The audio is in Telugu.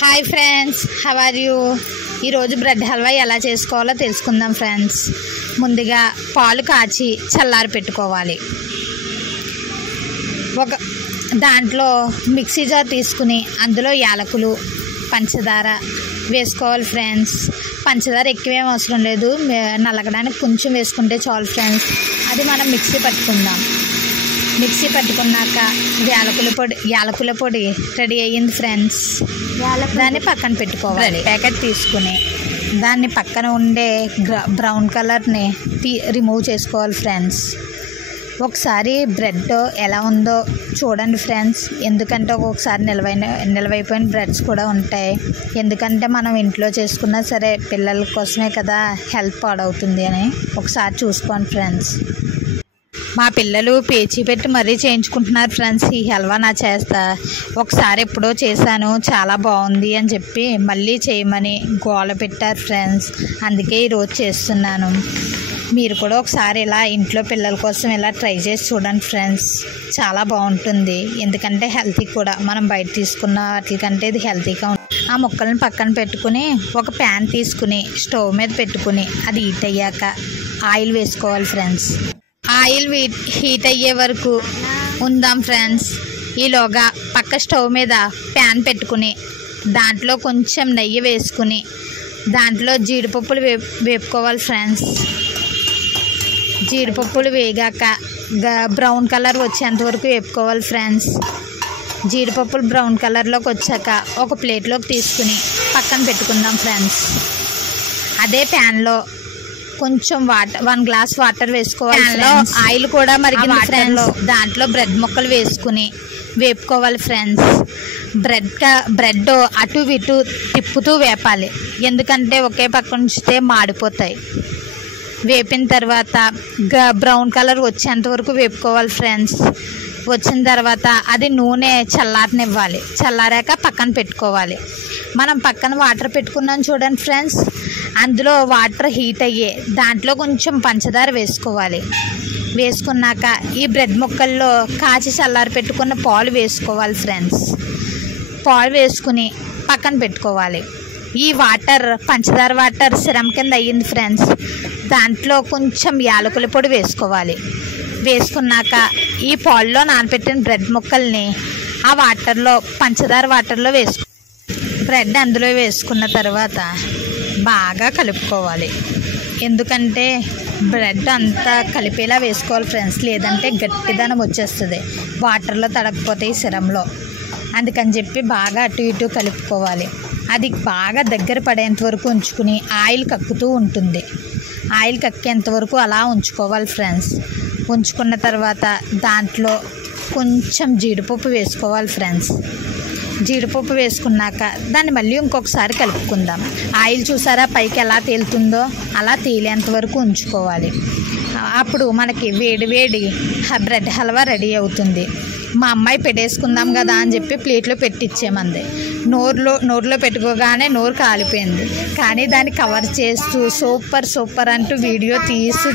Hi friends, how are you? ఈరోజు బ్రెడ్ హల్వా ఎలా చేసుకోవాలో తెలుసుకుందాం ఫ్రెండ్స్. ముందుగా పాలు కాచి చల్లారి పెట్టుకోవాలి. ఒక దాంట్లో మిక్సీ జార్ తీసుకుని అందులో యాలకులు, పంచదార వేసుకోవాలి ఫ్రెండ్స్. పంచదార ఎక్కువేం అవసరం లేదు, నలగడానికి కొంచెం వేసుకుంటే చాలు ఫ్రెండ్స్. అది మనం మిక్సీ పట్టుకుందాం. మిక్సీ పట్టుకున్నాక యాలకుల పొడి రెడీ అయ్యింది ఫ్రెండ్స్. దాన్ని పక్కన పెట్టుకోవాలి. ప్యాకెట్ తీసుకుని దాన్ని పక్కన ఉండే బ్రౌన్ కలర్ని రిమూవ్ చేసుకోవాలి ఫ్రెండ్స్. ఒకసారి బ్రెడ్ ఎలా ఉందో చూడండి ఫ్రెండ్స్. ఎందుకంటే ఒక్కొక్కసారి నిలవైపోయిన బ్రెడ్స్ కూడా ఉంటాయి. ఎందుకంటే మనం ఇంట్లో చేసుకున్నా సరే పిల్లల కోసమే కదా, హెల్త్ పాడవుతుంది అని ఒకసారి చూసుకోండి ఫ్రెండ్స్. మా పిల్లలు పేచీ పెట్టి మరీ చేయించుకుంటున్నారు ఫ్రెండ్స్. ఈ హల్వా నా చేస్తా, ఒకసారి ఎప్పుడో చేశాను, చాలా బాగుంది అని చెప్పి మళ్ళీ చేయమని గోల పెట్టారు ఫ్రెండ్స్. అందుకే ఈరోజు చేస్తున్నాను. మీరు కూడా ఒకసారి ఇలా ఇంట్లో పిల్లల కోసం ఇలా ట్రై చేసి చూడండి ఫ్రెండ్స్. చాలా బాగుంటుంది. ఎందుకంటే హెల్తీ కూడా, మనం బయట తీసుకున్న వాటికంటే ఇది హెల్తీగా ఉంటుంది. ఆ ముక్కలను పక్కన పెట్టుకుని ఒక ప్యాన్ తీసుకుని స్టవ్ మీద పెట్టుకుని అది హీట్ అయ్యాక ఆయిల్ వేసుకోవాలి ఫ్రెండ్స్. ఆయిల్ హీట్ అయ్యే వరకు ఉందాం ఫ్రెండ్స్. ఈలోగా పక్క స్టవ్ మీద ప్యాన్ పెట్టుకుని దాంట్లో కొంచెం నెయ్యి వేసుకుని దాంట్లో జీడిపప్పులు వేపుకోవాలి ఫ్రెండ్స్. జీడిపప్పులు వేగాక బ్రౌన్ కలర్ వచ్చేంత వరకు వేపుకోవాలి ఫ్రెండ్స్. జీడిపప్పులు బ్రౌన్ కలర్లోకి వచ్చాక ఒక ప్లేట్లోకి తీసుకుని పక్కన పెట్టుకుందాం ఫ్రెండ్స్. అదే ప్యాన్లో కొంచెం 1 గ్లాస్ వాటర్ వేసుకోవాలి. ప్యాన్లో ఆయిల్ కూడా మరిగిన ఫ్రెండ్స్. దాంట్లో బ్రెడ్ ముక్కలు వేసుకుని వేపుకోవాలి ఫ్రెండ్స్. బ్రెడ్ అటు ఇటు తిప్పుతూ వేపాలి. ఎందుకంటే ఒకే పక్క ఉంచితే మాడిపోతాయి. వేపిన తర్వాత బ్రౌన్ కలర్ వచ్చేంత వరకు వేపుకోవాలి ఫ్రెండ్స్. వచ్చిన తర్వాత అది నూనె చల్లారనివ్వాలి. చల్లారాక పక్కన పెట్టుకోవాలి. మనం పక్కన వాటర్ పెట్టుకున్నాం చూడండి ఫ్రెండ్స్. అందులో వాటర్ హీట్ అయ్యే దాంట్లో కొంచెం పంచదార వేసుకోవాలి. వేసుకున్నాక ఈ బ్రెడ్ ముక్కల్లో కాచి చల్లారి పెట్టుకున్న పాలు వేసుకోవాలి ఫ్రెండ్స్. పాలు వేసుకుని పక్కన పెట్టుకోవాలి. ఈ పంచదార వాటర్ సిరం కింద అయ్యింది ఫ్రెండ్స్. దాంట్లో కొంచెం యాలకుల పొడి వేసుకోవాలి. వేసుకున్నాక ఈ పాల్లో నానబెట్టిన బ్రెడ్ ముక్కల్ని ఆ పంచదార వాటర్లో బ్రెడ్ అందులో వేసుకున్న తర్వాత బాగా కలుపుకోవాలి. ఎందుకంటే బ్రెడ్ అంతా కలిపేలా వేసుకోవాలి ఫ్రెండ్స్. లేదంటే గట్టిదనం వచ్చేస్తుంది వాటర్లో తడకపోతే ఈ సిరంలో. అందుకని చెప్పి బాగా అటు ఇటు కలుపుకోవాలి. అది బాగా దగ్గర పడేంత వరకు ఉంచుకుని ఆయిల్ కక్కుతూ ఉంటుంది. ఆయిల్ కక్కేంత వరకు అలా ఉంచుకోవాలి ఫ్రెండ్స్. ఉంచుకున్న తర్వాత దాంట్లో కొంచెం జీడిపప్పు వేసుకోవాలి ఫ్రెండ్స్. జీడిపప్పు వేసుకున్నాక దాన్ని మళ్ళీ ఇంకొకసారి కలుపుకుందాం. ఆయిల్ చూసారా పైకి ఎలా తేలుతుందో, అలా తేలేంత వరకు ఉంచుకోవాలి. అప్పుడు మనకి వేడి బ్రెడ్ హల్వా రెడీ అవుతుంది. మా అమ్మాయి పెట్టేసుకుందాం కదా అని చెప్పి ప్లేట్లో పెట్టించేమంది. నోరులో పెట్టుకోగానే నోరు కాలిపోయింది. కానీ దాన్ని కవర్ చేస్తూ సూపర్ అంటూ వీడియో తీస్తూ